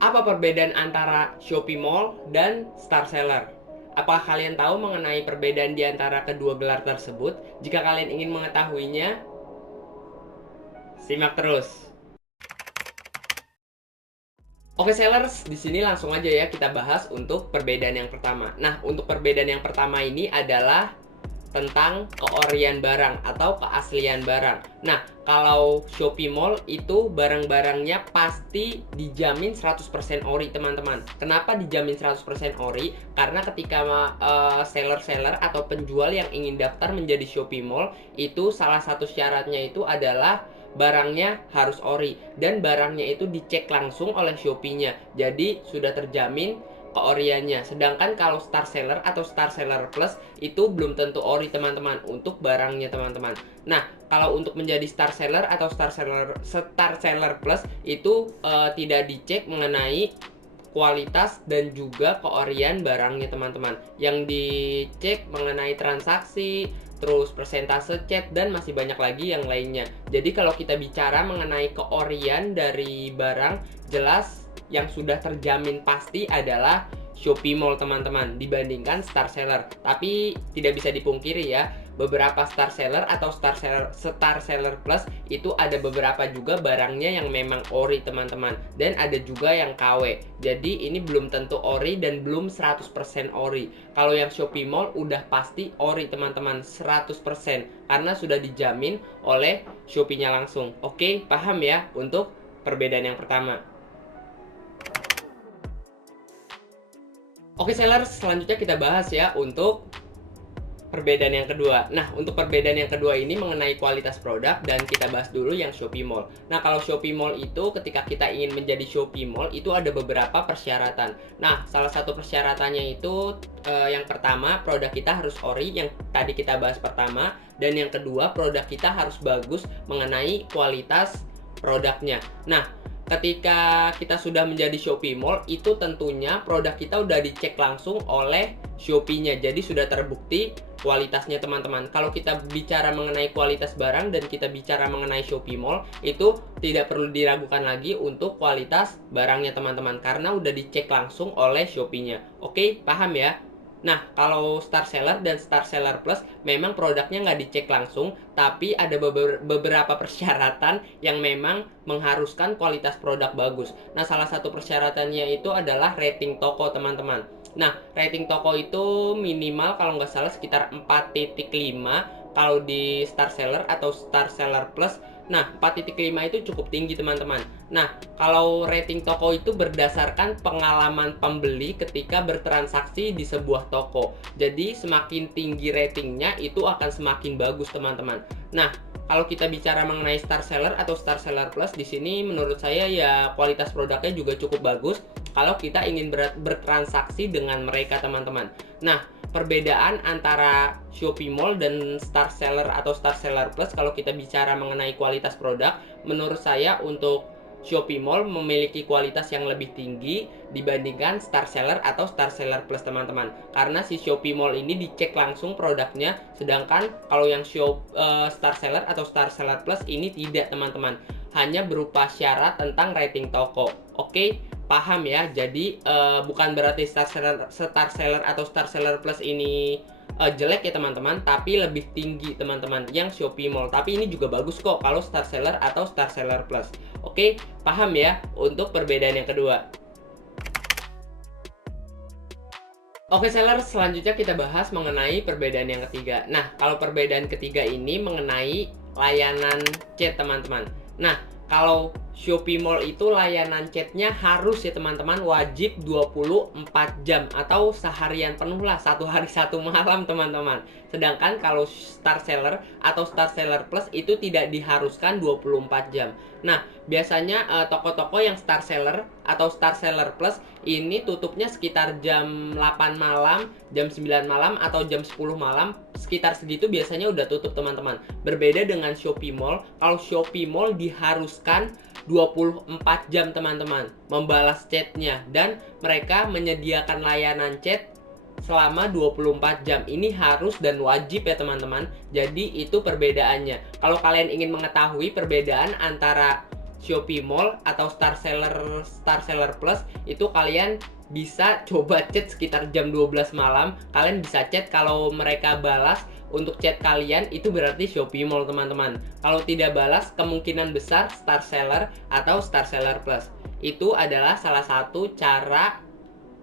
Apa perbedaan antara Shopee Mall dan Star Seller? Apakah kalian tahu mengenai perbedaan di antara kedua gelar tersebut? Jika kalian ingin mengetahuinya, simak terus. Oke sellers, di sini langsung aja ya kita bahas untuk perbedaan yang pertama. Nah, untuk perbedaan yang pertama ini adalah tentang keorian barang atau keaslian barang. Nah, kalau Shopee Mall itu barang-barangnya pasti dijamin 100% ori, teman-teman. Kenapa dijamin 100% ori? Karena ketika seller-seller atau penjual yang ingin daftar menjadi Shopee Mall, itu salah satu syaratnya itu adalah barangnya harus ori dan barangnya itu dicek langsung oleh Shopee-nya. Jadi sudah terjamin keoriannya. Sedangkan kalau Star Seller atau Star Seller Plus itu belum tentu ori, teman-teman, untuk barangnya, teman-teman. Nah, kalau untuk menjadi Star Seller atau Star Seller Plus itu tidak dicek mengenai kualitas dan juga keorian barangnya, teman-teman. Yang dicek mengenai transaksi, terus persentase chat, dan masih banyak lagi yang lainnya. Jadi kalau kita bicara mengenai keorian dari barang, jelas yang sudah terjamin pasti adalah Shopee Mall, teman-teman, dibandingkan Star Seller. Tapi tidak bisa dipungkiri ya, beberapa Star Seller atau Star Seller Plus itu ada beberapa juga barangnya yang memang ori, teman-teman, dan ada juga yang KW. Jadi ini belum tentu ori dan belum 100% ori. Kalau yang Shopee Mall udah pasti ori, teman-teman, 100%, karena sudah dijamin oleh Shopee-nya langsung. Oke, paham ya untuk perbedaan yang pertama. Oke seller, selanjutnya kita bahas ya untuk perbedaan yang kedua. Nah, untuk perbedaan yang kedua ini mengenai kualitas produk, dan kita bahas dulu yang Shopee Mall. Nah, kalau Shopee Mall itu ketika kita ingin menjadi Shopee Mall itu ada beberapa persyaratan. Nah, salah satu persyaratannya itu yang pertama, produk kita harus ori, yang tadi kita bahas pertama, dan yang kedua, produk kita harus bagus mengenai kualitas produknya. Nah, ketika kita sudah menjadi Shopee Mall, itu tentunya produk kita udah dicek langsung oleh Shopee-nya. Jadi sudah terbukti kualitasnya, teman-teman. Kalau kita bicara mengenai kualitas barang dan kita bicara mengenai Shopee Mall, itu tidak perlu diragukan lagi untuk kualitas barangnya, teman-teman, karena udah dicek langsung oleh Shopee-nya. Oke, paham ya? Nah, kalau Star Seller dan Star Seller Plus memang produknya nggak dicek langsung, tapi ada beberapa persyaratan yang memang mengharuskan kualitas produk bagus. Nah, salah satu persyaratannya itu adalah rating toko, teman-teman. Nah, rating toko itu minimal kalau nggak salah sekitar 4,5 kalau di Star Seller atau Star Seller Plus. Nah, 4,5 itu cukup tinggi, teman-teman. Nah, kalau rating toko itu berdasarkan pengalaman pembeli ketika bertransaksi di sebuah toko. Jadi, semakin tinggi ratingnya itu akan semakin bagus, teman-teman. Nah, kalau kita bicara mengenai Star Seller atau Star Seller Plus, di sini menurut saya ya kualitas produknya juga cukup bagus kalau kita ingin bertransaksi dengan mereka, teman-teman. Nah, perbedaan antara Shopee Mall dan Star Seller atau Star Seller Plus kalau kita bicara mengenai kualitas produk, menurut saya untuk Shopee Mall memiliki kualitas yang lebih tinggi dibandingkan Star Seller atau Star Seller Plus, teman-teman. Karena si Shopee Mall ini dicek langsung produknya, sedangkan kalau yang Star Seller atau Star Seller Plus ini tidak, teman-teman. Hanya berupa syarat tentang rating toko. Oke, paham ya? Jadi bukan berarti Star Seller atau Star Seller Plus ini jelek ya, teman-teman, tapi lebih tinggi, teman-teman, yang Shopee Mall. Tapi ini juga bagus kok kalau Star Seller atau Star Seller Plus. Oke, paham ya untuk perbedaan yang kedua. Oke seller, selanjutnya kita bahas mengenai perbedaan yang ketiga. Nah, kalau perbedaan ketiga ini mengenai layanan chat, teman-teman. Nah, kalau Shopee Mall itu layanan chatnya harus ya, teman-teman, wajib 24 jam atau seharian penuh lah, satu hari satu malam, teman-teman. Sedangkan kalau Star Seller atau Star Seller Plus itu tidak diharuskan 24 jam. Nah, biasanya toko-toko yang Star Seller atau Star Seller Plus ini tutupnya sekitar jam 8 malam, jam 9 malam, atau jam 10 malam. Sekitar segitu biasanya udah tutup, teman-teman. Berbeda dengan Shopee Mall, kalau Shopee Mall diharuskan 24 jam, teman-teman, membalas chatnya, dan mereka menyediakan layanan chat selama 24 jam. Ini harus dan wajib ya, teman-teman. Jadi itu perbedaannya. Kalau kalian ingin mengetahui perbedaan antara Shopee Mall atau Star Seller Plus itu kalian bisa coba chat sekitar jam 12 malam. Kalian bisa chat, kalau mereka balas untuk chat kalian itu berarti Shopee Mall teman-teman. Kalau tidak balas kemungkinan besar Star Seller atau Star Seller Plus. Itu adalah salah satu cara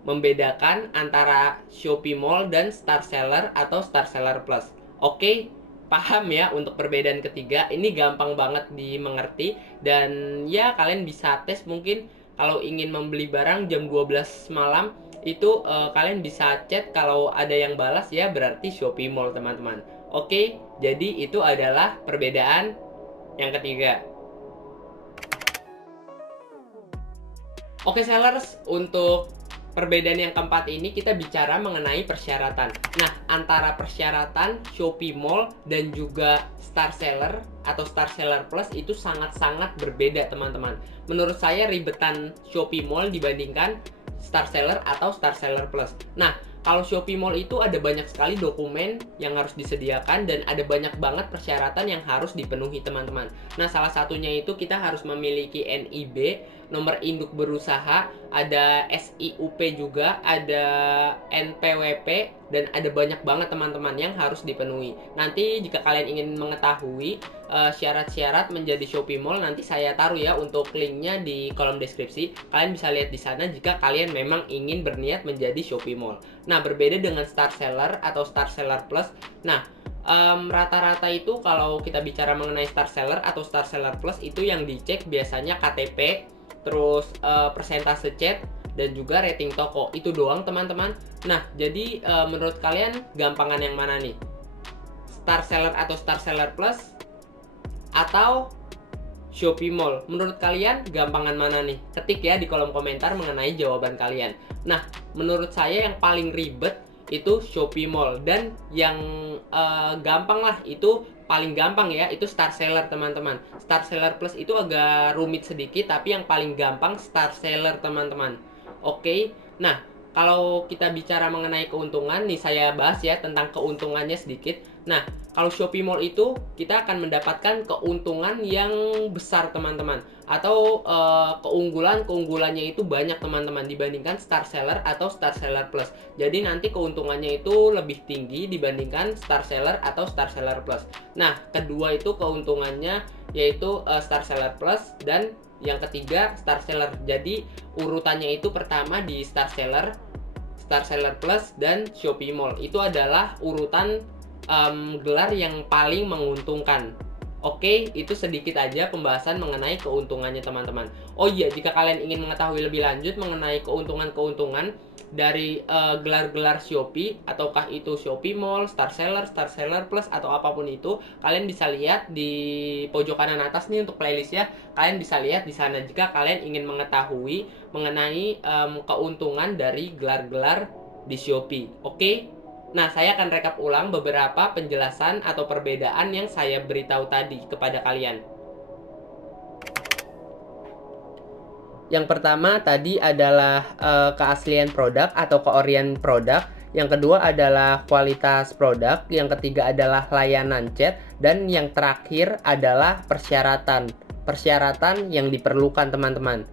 membedakan antara Shopee Mall dan Star Seller atau Star Seller Plus. Oke, paham ya untuk perbedaan ketiga. Ini gampang banget dimengerti dan ya kalian bisa tes mungkin kalau ingin membeli barang jam 12 malam itu kalian bisa chat, kalau ada yang balas ya berarti Shopee Mall teman-teman. Oke, jadi itu adalah perbedaan yang ketiga. Oke sellers, untuk perbedaan yang keempat ini kita bicara mengenai persyaratan. Nah, antara persyaratan Shopee Mall dan juga Star Seller atau Star Seller Plus itu sangat-sangat berbeda teman-teman. Menurut saya ribetan Shopee Mall dibandingkan Star Seller atau Star Seller Plus. Nah, kalau Shopee Mall itu ada banyak sekali dokumen yang harus disediakan dan ada banyak banget persyaratan yang harus dipenuhi teman-teman. Nah, salah satunya itu kita harus memiliki NIB, nomor induk berusaha, ada SIUP juga, ada NPWP, dan ada banyak banget teman-teman yang harus dipenuhi. Nanti jika kalian ingin mengetahui syarat-syarat menjadi Shopee Mall, nanti saya taruh ya untuk linknya di kolom deskripsi. Kalian bisa lihat di sana jika kalian memang ingin berniat menjadi Shopee Mall. Nah, berbeda dengan Star Seller atau Star Seller Plus. Nah, rata-rata itu kalau kita bicara mengenai Star Seller atau Star Seller Plus itu yang dicek biasanya KTP, terus persentase chat, dan juga rating toko. Itu doang teman-teman. Nah, jadi menurut kalian gampangan yang mana nih? Star Seller atau Star Seller Plus atau Shopee Mall? Menurut kalian gampangan mana nih? Ketik ya di kolom komentar mengenai jawaban kalian. Nah, menurut saya yang paling ribet itu Shopee Mall, dan yang gampang lah itu paling gampang ya itu Star Seller teman-teman. Star Seller Plus itu agak rumit sedikit, tapi yang paling gampang Star Seller teman-teman. Oke, nah kalau kita bicara mengenai keuntungan nih, saya bahas ya tentang keuntungannya sedikit. Nah, kalau Shopee Mall itu kita akan mendapatkan keuntungan yang besar teman-teman, atau keunggulannya itu banyak teman-teman dibandingkan Star Seller atau Star Seller Plus. Jadi nanti keuntungannya itu lebih tinggi dibandingkan Star Seller atau Star Seller Plus. Nah, kedua itu keuntungannya yaitu Star Seller Plus, dan yang ketiga Star Seller. Jadi urutannya itu pertama di Star Seller Plus, dan Shopee Mall. Itu adalah urutan gelar yang paling menguntungkan. Oke, itu sedikit aja pembahasan mengenai keuntungannya teman-teman. Oh iya, jika kalian ingin mengetahui lebih lanjut mengenai keuntungan-keuntungan dari gelar-gelar Shopee, ataukah itu Shopee Mall, Star Seller Plus, atau apapun itu, kalian bisa lihat di pojok kanan atas nih untuk playlist ya. Kalian bisa lihat di sana jika kalian ingin mengetahui mengenai keuntungan dari gelar-gelar di Shopee. Oke? Nah, saya akan rekap ulang beberapa penjelasan atau perbedaan yang saya beritahu tadi kepada kalian. Yang pertama tadi adalah keaslian produk atau keorian produk. Yang kedua adalah kualitas produk. Yang ketiga adalah layanan chat. Dan yang terakhir adalah persyaratan. Persyaratan yang diperlukan teman-teman.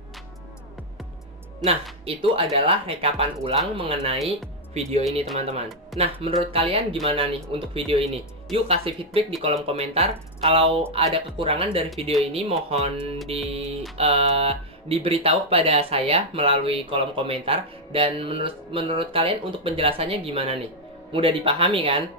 Nah, itu adalah rekapan ulang mengenai video ini teman-teman. Nah, menurut kalian gimana nih untuk video ini? Yuk kasih feedback di kolom komentar. Kalau ada kekurangan dari video ini, mohon diberitahu kepada saya melalui kolom komentar. Dan menurut kalian untuk penjelasannya gimana nih? Mudah dipahami kan?